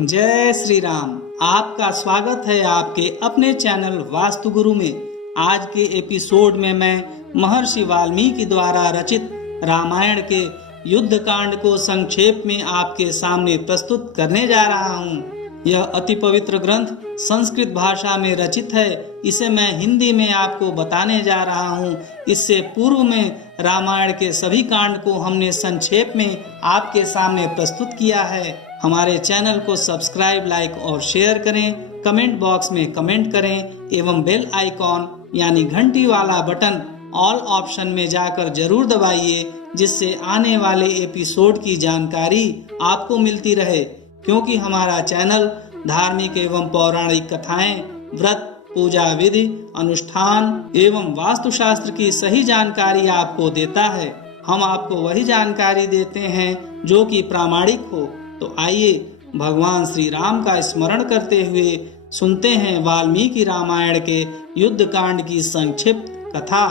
जय श्री राम। आपका स्वागत है आपके अपने चैनल वास्तु गुरु में। आज के एपिसोड में मैं महर्षि वाल्मीकि द्वारा रचित रामायण के युद्ध कांड को संक्षेप में आपके सामने प्रस्तुत करने जा रहा हूँ। यह अति पवित्र ग्रंथ संस्कृत भाषा में रचित है। इसे मैं हिंदी में आपको बताने जा रहा हूँ। इससे पूर्व में रामायण के सभी कांड को हमने संक्षेप में आपके सामने प्रस्तुत किया है। हमारे चैनल को सब्सक्राइब, लाइक और शेयर करें। कमेंट बॉक्स में कमेंट करें एवं बेल आइकॉन यानी घंटी वाला बटन ऑल ऑप्शन में जाकर जरूर दबाइए, जिससे आने वाले एपिसोड की जानकारी आपको मिलती रहे। क्योंकि हमारा चैनल धार्मिक एवं पौराणिक कथाएं, व्रत, पूजा विधि, अनुष्ठान एवं वास्तुशास्त्र की सही जानकारी आपको देता है। हम आपको वही जानकारी देते हैं जो कि प्रामाणिक हो। तो आइए भगवान श्री राम का स्मरण करते हुए सुनते हैं वाल्मीकि रामायण के युद्ध कांड की संक्षिप्त कथा।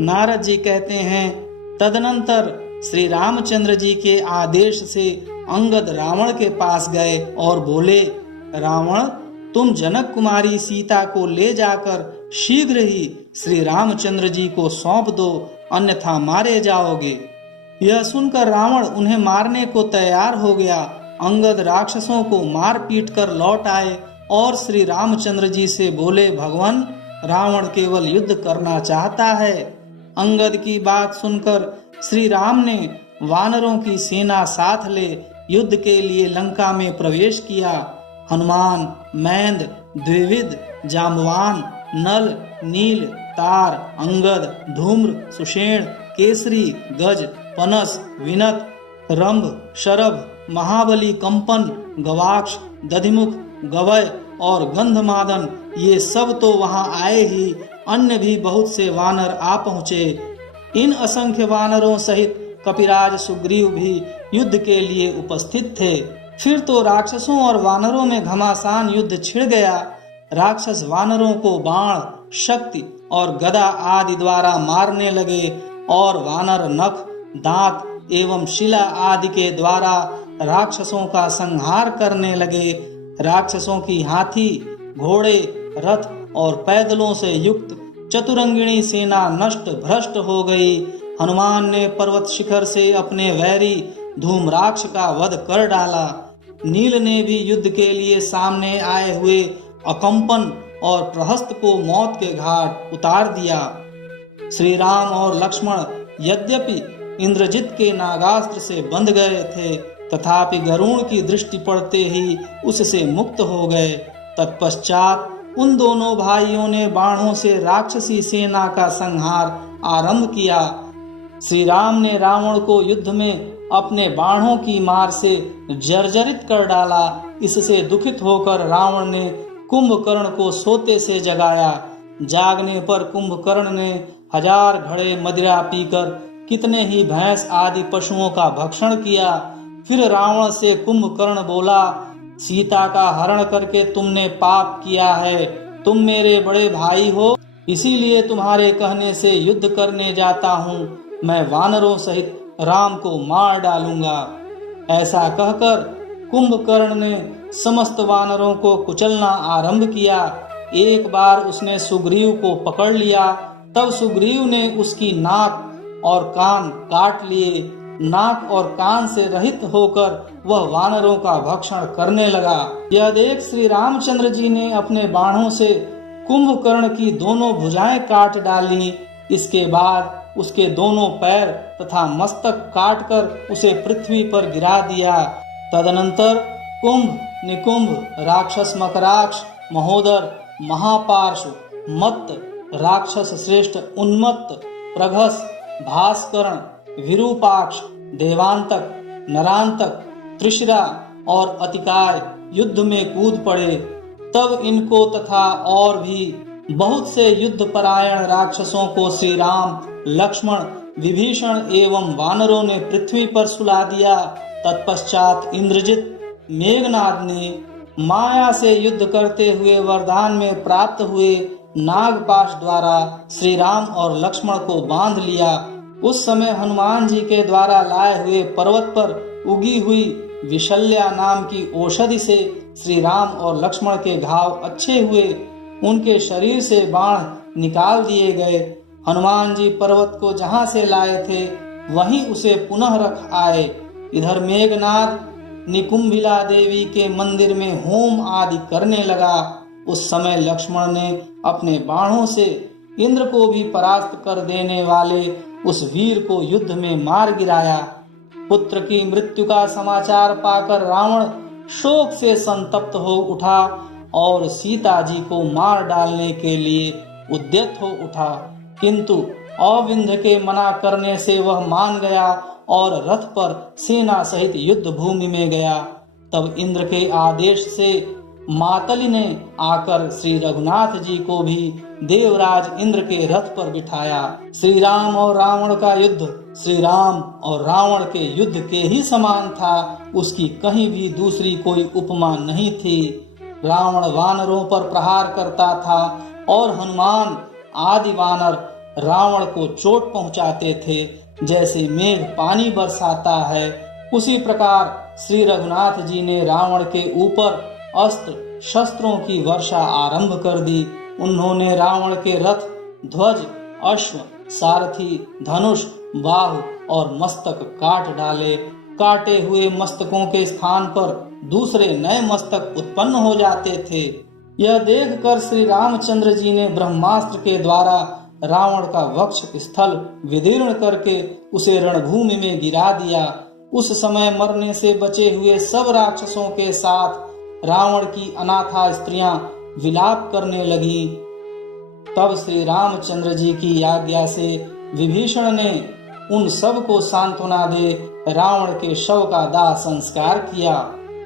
नारद जी कहते हैं, तदनंतर श्री रामचंद्र जी के आदेश से अंगद रावण के पास गए और बोले, रावण, तुम जनक कुमारी सीता को ले जाकर शीघ्र ही श्री रामचंद्र जी को सौंप दो, अन्यथा मारे जाओगे। यह सुनकर रावण उन्हें मारने को तैयार हो गया। अंगद राक्षसों को मार पीट कर लौट आए और श्री रामचंद्र जी से बोले, भगवान, रावण केवल युद्ध करना चाहता है। अंगद की बात सुनकर श्री राम ने वानरों की सेना साथ ले युद्ध के लिए लंका में प्रवेश किया। हनुमान, मैंद, द्विविद, जाम्बवान, नल, नील, तार, अंगद, धूम्र, सुषेण, केसरी, गज, पनस, विनत, रंभ, शरभ, महाबली, कंपन, गवाक्ष, दधिमुख, गवय और गंधमादन, ये सब तो वहां आए ही, अन्य भी बहुत से वानर आ पहुँचे। इन असंख्य वानरों सहित कपिराज सुग्रीव भी युद्ध के लिए उपस्थित थे। फिर तो राक्षसों और वानरों में घमासान युद्ध छिड़ गया। राक्षस वानरों को बाण, शक्ति और गदा आदि द्वारा मारने लगे और वानर नख, दांत एवं शिला आदि के द्वारा राक्षसों का संहार करने लगे। राक्षसों की हाथी, घोड़े, रथ और पैदलों से युक्त चतुरंगिणी सेना नष्ट भ्रष्ट हो गई। हनुमान ने पर्वत शिखर से अपने वैरी धूम्राक्ष का वध कर डाला। नील ने भी युद्ध के लिए सामने आए हुए अकंपन और प्रहस्त को मौत के घाट उतार दिया। श्री राम और लक्ष्मण यद्यपि इंद्रजित के नागास्त्र से बंध गए थे, तथापि गरुण की दृष्टि पड़ते ही उससे मुक्त हो गए। तत्पश्चात उन दोनों भाइयों ने बाणों से राक्षसी सेना का संहार आरंभ किया। श्री राम ने रावण को युद्ध में अपने बाणों की मार से जर्जरित कर डाला। इससे दुखित होकर रावण ने कुंभकर्ण को सोते से जगाया। जागने पर कुंभकर्ण ने 1000 घड़े मदिरा पीकर कितने ही भैंस आदि पशुओं का भक्षण किया। फिर रावण से कुंभकर्ण बोला, सीता का हरण करके तुमने पाप किया है। तुम मेरे बड़े भाई हो, इसीलिए तुम्हारे कहने से युद्ध करने जाता हूँ। मैं वानरों सहित राम को मार डालूंगा। ऐसा कहकर कुंभकर्ण ने समस्त वानरों को कुचलना आरंभ किया। एक बार उसने सुग्रीव को पकड़ लिया। तब सुग्रीव ने उसकी नाक और कान काट लिए। नाक और कान से रहित होकर वह वानरों का भक्षण करने लगा। यह देख श्री रामचंद्र जी ने अपने बाणों से कुंभकर्ण की दोनों भुजाएं काट डाली। इसके बाद उसके दोनों पैर तथा मस्तक काटकर उसे पृथ्वी पर गिरा दिया। तदनंतर कुंभ, निकुंभ, राक्षस मकराक्ष, महोदर, महापार्श्व, मत्त, राक्षस श्रेष्ठ, उन्मत्त, प्रघस, भास्करण, विरूपाक्ष, देवांतक, नरांतक, त्रिशिरा और अतिकाय युद्ध में कूद पड़े। तब इनको तथा और भी बहुत से युद्ध परायण राक्षसों को श्री राम, लक्ष्मण, विभीषण एवं वानरों ने पृथ्वी पर सुला दिया। तत्पश्चात इंद्रजित, मेघनाद ने माया से युद्ध करते हुए वरदान में प्राप्त हुए नागपाश द्वारा श्री राम और लक्ष्मण को बांध लिया। उस समय हनुमान जी के द्वारा लाए हुए पर्वत पर उगी हुई विशल्या नाम की औषधि से श्री राम और लक्ष्मण के घाव अच्छे हुए। उनके शरीर से बाण निकाल दिए गए। हनुमान जी पर्वत को जहाँ से लाए थे वहीं उसे पुनः रख आए। इधर मेघनाद निकुंभिला देवी के मंदिर में होम आदि करने लगा। उस समय लक्ष्मण ने अपने बाणों से इंद्र को भी परास्त कर देने वाले उस वीर को युद्ध में मार गिराया। पुत्र की मृत्यु का समाचार पाकर रावण शोक से संतप्त हो उठा और सीता जी को मार डालने के लिए उद्यत हो उठा, किंतु अविंध्य के मना करने से वह मान गया और रथ पर सेना सहित युद्ध भूमि में गया। तब इंद्र के आदेश से मातली ने आकर श्री रघुनाथ जी को भी देवराज इंद्र के रथ पर बिठाया। श्री राम और रावण का युद्ध श्री राम और रावण के युद्ध के ही समान था। उसकी कहीं भी दूसरी कोई उपमा नहीं थी। रावण वानरों पर प्रहार करता था और हनुमान आदि वानर रावण को चोट पहुंचाते थे। जैसे मेघ पानी बरसाता है, उसी प्रकार श्री रघुनाथ जी ने रावण के ऊपर अस्त्र शस्त्रों की वर्षा आरंभ कर दी। उन्होंने रावण के रथ, ध्वज, अश्व, सारथी, धनुष, बाहु और मस्तक काट डाले। काटे हुए मस्तकों के स्थान पर दूसरे नए मस्तक उत्पन्न हो जाते थे। यह देखकर श्री रामचंद्र जी ने ब्रह्मास्त्र के द्वारा रावण का वक्ष स्थल विदीर्ण करके उसे रणभूमि में गिरा दिया। उस समय मरने से बचे हुए सब राक्षसों के साथ रावण की अनाथा स्त्रियां विलाप करने लगी। तब श्री रामचंद्र जी की आज्ञा से विभीषण ने उन सब को सांत्वना दे रावण के शव का दाह संस्कार किया।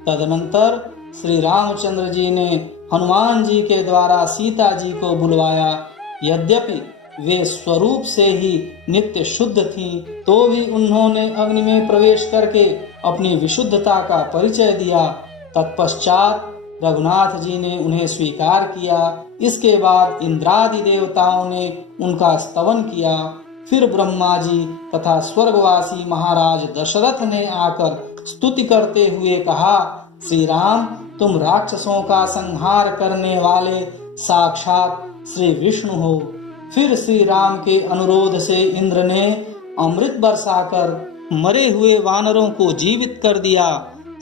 तदनंतर श्री रामचंद्र जी ने हनुमान जी के द्वारा सीता जी को बुलवाया। यद्यपि वे स्वरूप से ही नित्य शुद्ध थीं, तो भी उन्होंने अग्नि में प्रवेश करके अपनी विशुद्धता का परिचय दिया। तत्पश्चात रघुनाथ जी ने उन्हें स्वीकार किया। इसके बाद इंद्रादि देवताओं ने उनका स्तवन किया। फिर ब्रह्मा जी तथा स्वर्गवासी महाराज दशरथ ने आकर स्तुति करते हुए कहा, श्री राम, तुम राक्षसों का संहार करने वाले साक्षात श्री विष्णु हो। फिर श्री राम के अनुरोध से इंद्र ने अमृत बरसाकर मरे हुए वानरों को जीवित कर दिया।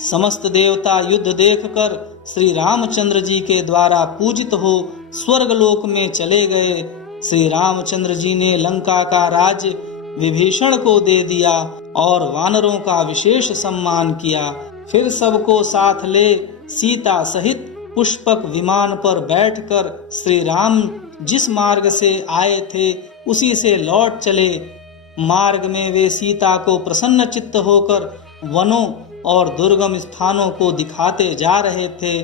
समस्त देवता युद्ध देखकर श्री रामचंद्र जी के द्वारा पूजित हो स्वर्गलोक में चले गए। श्री रामचंद्र जी ने लंका का राज्य विभीषण को दे दिया और वानरों का विशेष सम्मान किया। फिर सबको साथ ले सीता सहित पुष्पक विमान पर बैठकर श्री राम जिस मार्ग से आए थे उसी से लौट चले। मार्ग में वे सीता को प्रसन्न चित्त होकर वनों और दुर्गम स्थानों को दिखाते जा रहे थे।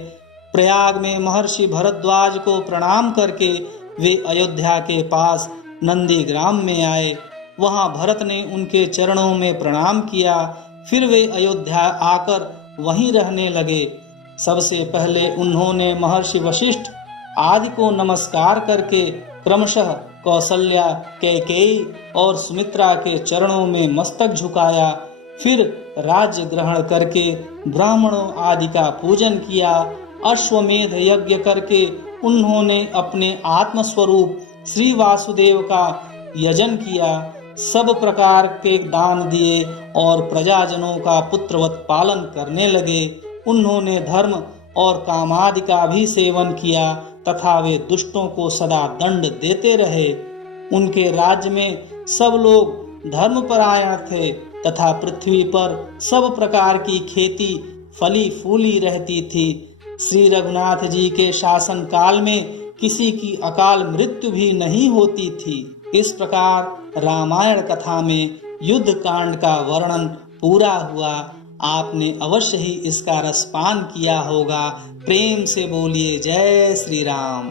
प्रयाग में महर्षि भरद्वाज को प्रणाम करके वे अयोध्या के पास नंदीग्राम में आए। वहां भरत ने उनके चरणों में प्रणाम किया। फिर वे अयोध्या आकर वहीं रहने लगे। सबसे पहले उन्होंने महर्षि वशिष्ठ आदि को नमस्कार करके क्रमशः कौसल्या, कैकेयी और सुमित्रा के चरणों में मस्तक झुकाया। फिर राज्य ग्रहण करके ब्राह्मणों आदि का पूजन किया। अश्वमेध यज्ञ करके उन्होंने अपने आत्मस्वरूप श्री वासुदेव का यजन किया। सब प्रकार के दान दिए और प्रजाजनों का पुत्रवत पालन करने लगे। उन्होंने धर्म और कामादि का भी सेवन किया तथा वे दुष्टों को सदा दंड देते रहे। उनके राज्य में सब लोग धर्मपरायण थे तथा पृथ्वी पर सब प्रकार की खेती फली फूली रहती थी। श्री रघुनाथ जी के शासन काल में किसी की अकाल मृत्यु भी नहीं होती थी। इस प्रकार रामायण कथा में युद्ध कांड का वर्णन पूरा हुआ। आपने अवश्य ही इसका रसपान किया होगा। प्रेम से बोलिए जय श्री राम।